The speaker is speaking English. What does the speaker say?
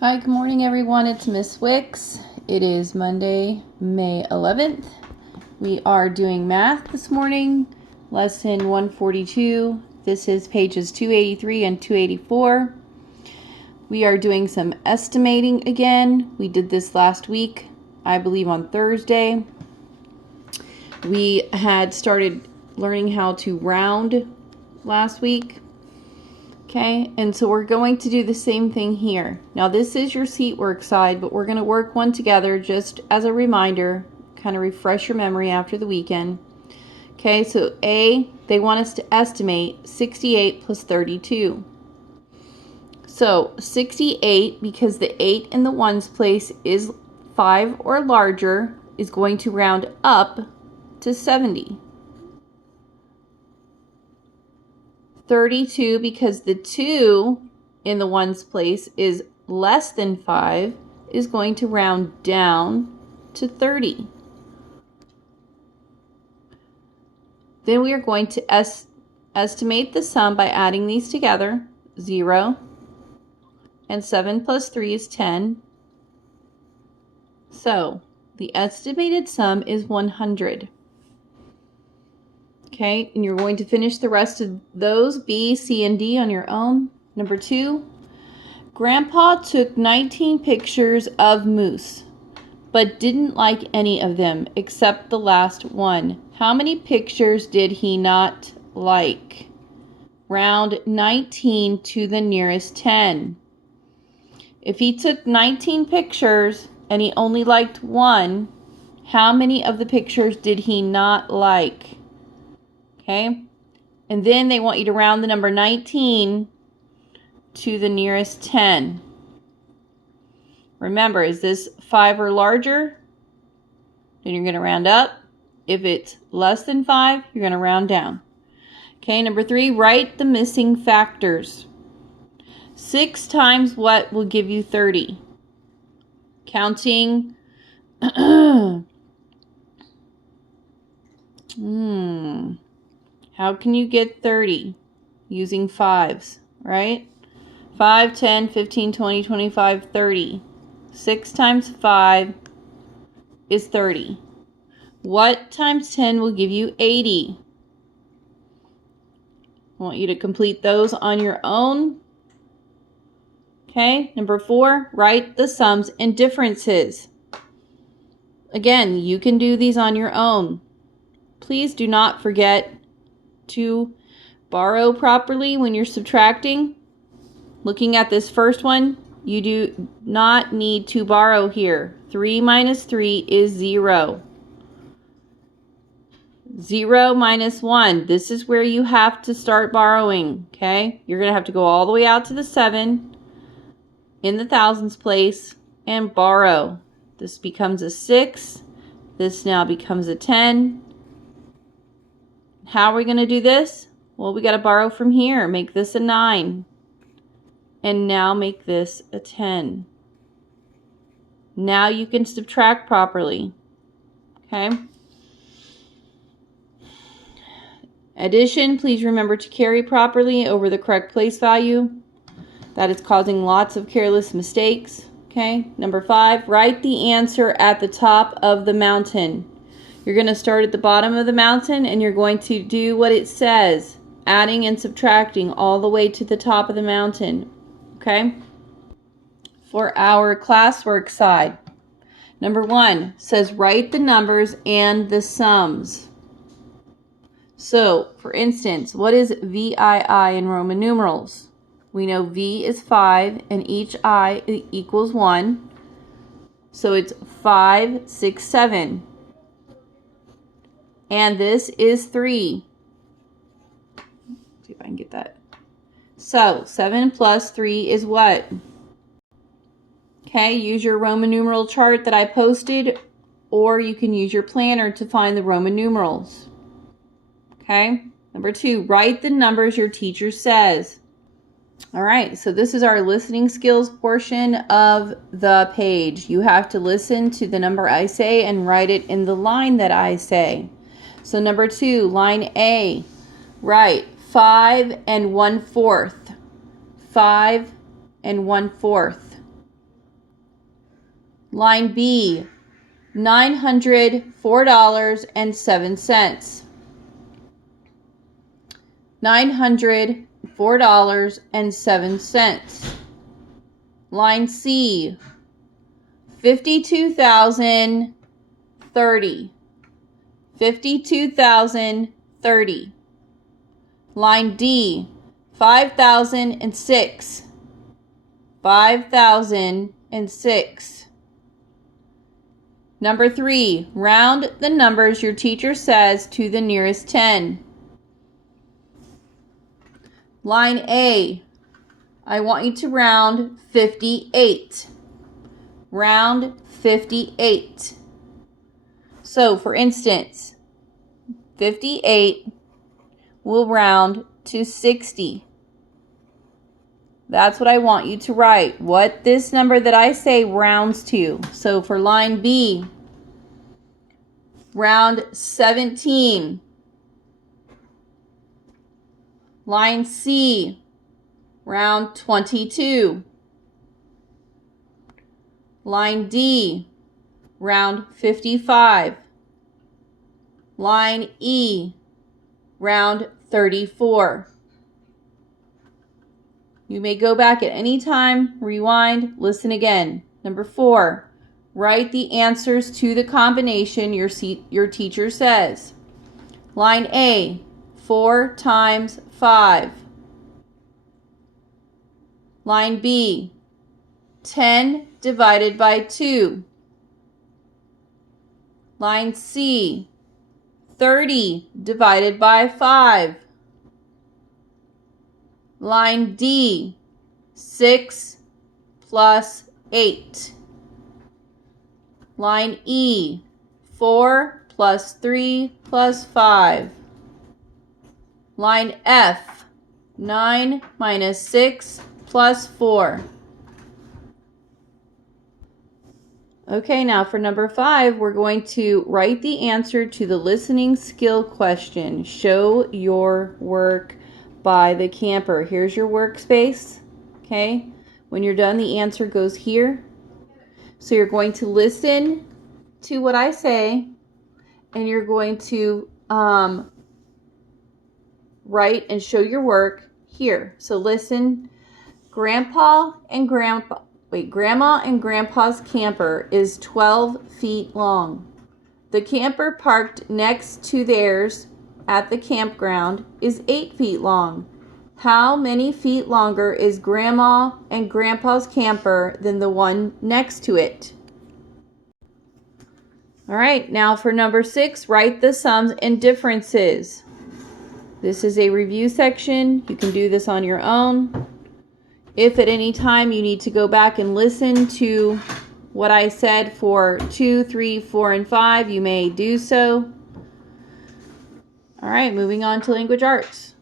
Hi, good morning everyone. It's Miss Wicks. It is Monday, May 11th. We are doing math this morning, lesson 142. This is pages 283 and 284. We are doing some estimating again. We did this last week, I believe on Thursday. We had started learning how to round last week. Okay, and so we're going to do the same thing here. Now this is your seat work side, but we're going to work one together just as a reminder, kind of refresh your memory after the weekend. Okay, so A, they want us to estimate 68 plus 32. So 68, because the 8 in the ones place is 5 or larger, is going to round up to 70. 32, because the 2 in the ones place is less than 5, is going to round down to 30. Then we are going to estimate the sum by adding these together. 0 and 7 plus 3 is 10. So the estimated sum is 100. Okay, and you're going to finish the rest of those, B, C, and D, on your own. Number 2, Grandpa took 19 pictures of moose, but didn't like any of them except the last one. How many pictures did he not like? Round 19 to the nearest 10. If he took 19 pictures and he only liked one, how many of the pictures did he not like? Okay, and then they want you to round the number 19 to the nearest 10. Remember, is this 5 or larger? Then you're going to round up. If it's less than 5, you're going to round down. Okay, number 3, write the missing factors. 6 times what will give you 30? Counting. How can you get 30? Using 5s, right? 5, 10, 15, 20, 25, 30. 6 times 5 is 30. What times 10 will give you 80? I want you to complete those on your own. Okay, number 4, write the sums and differences. Again, you can do these on your own. Please do not forget to borrow properly when you're subtracting. Looking at this first one, you do not need to borrow here. 3 minus 3 is 0. 0 minus 1. This is where you have to start borrowing, okay? You're going to have to go all the way out to the 7 in the thousands place and borrow. This becomes a 6. This now becomes a 10. How are we going to do this? Well, we got to borrow from here. Make this a 9. And now make this a 10. Now you can subtract properly. Okay? Addition, please remember to carry properly over the correct place value. That is causing lots of careless mistakes. Okay? Number 5, write the answer at the top of the mountain. You're going to start at the bottom of the mountain and you're going to do what it says, adding and subtracting all the way to the top of the mountain. Okay? For our classwork side, number 1 says write the numbers and the sums. So, for instance, what is VII in Roman numerals? We know V is 5 and each I equals 1. So it's 5, 6, 7. And this is 3. Let's see if I can get that. So 7 plus 3 is what? Okay, use your Roman numeral chart that I posted, or you can use your planner to find the Roman numerals. Okay, number 2, write the numbers your teacher says. All right, so this is our listening skills portion of the page. You have to listen to the number I say and write it in the line that I say. So number 2, line A, write 5 and 1/4. 5 and 1/4. Line B, $904.07. $904.07. Line C, 52,030. 52,030. Line D, 5,006. 5,006. Number 3, round the numbers your teacher says to the nearest 10. Line A, I want you to round 58. Round 58. So, for instance, 58 will round to 60. That's what I want you to write, what this number that I say rounds to. So for line B, round 17. Line C, round 22. Line D, round 55. Line E, round 34. You may go back at any time, rewind, listen again. Number 4, write the answers to the combination your teacher says. Line A, 4 times 5. Line B, 10 divided by 2. Line C, 30 divided by 5. Line D, 6 plus 8. Line E, 4 plus 3 plus 5. Line F, 9 minus 6 plus 4. Okay, now for number 5, we're going to write the answer to the listening skill question. Show your work by the camper. Here's your workspace. Okay, when you're done, the answer goes here. So you're going to listen to what I say, and you're going to write and show your work here. So listen. Grandma and Grandpa's camper is 12 feet long. The camper parked next to theirs at the campground is 8 feet long. How many feet longer is Grandma and Grandpa's camper than the one next to it? All right, now for number 6, write the sums and differences. This is a review section. You can do this on your own. If at any time you need to go back and listen to what I said for 2, 3, 4, and 5, you may do so. All right, moving on to language arts.